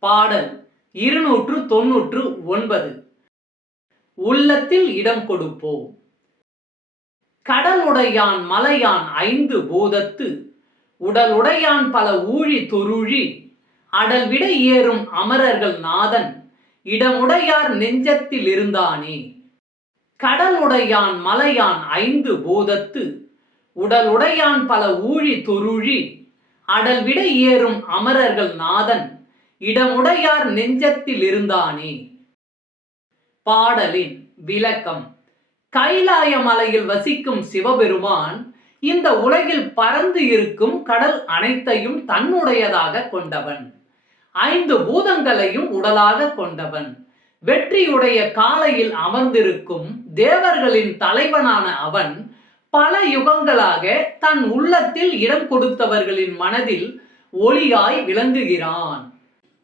பாடல் இருநூற்று தொன்னூற்று ஒன்பது. உள்ளத்தில் இடம் கொடுப்போம். கடலுடையான் மலையான் ஐந்து பூதத்து. உடலுடையான் பல ஊழி தொருழி. அடல் விட ஏறும் அமரர்கள் நாதன். இடமுடையார் நெஞ்சத்தில் இருந்தானே. கடலுடையான் மலையான் ஐந்து பூதத்து. உடலுடையான் பல ஊழி தொருழி. அடல் விட ஏறும் அமரர்கள் நாதன். இடமுடையார் நெஞ்சத்தில் இருந்தானே பாடலின் விளக்கம். கைலாய மலையில் வசிக்கும் சிவபெருமான் இந்த உலகில் பறந்து இருக்கும் கடல் அனைத்தையும் தன்னுடையதாக கொண்டவன். ஐந்து பூதங்களையும் உடலாக கொண்டவன். வெற்றியுடைய காலையில் அமர்ந்திருக்கும் தேவர்களின் தலைவனான அவன் பல யுகங்களாக தன் உள்ளத்தில் இடம் கொடுத்தவர்களின் மனதில் ஒளியாய் விளங்குகிறான்.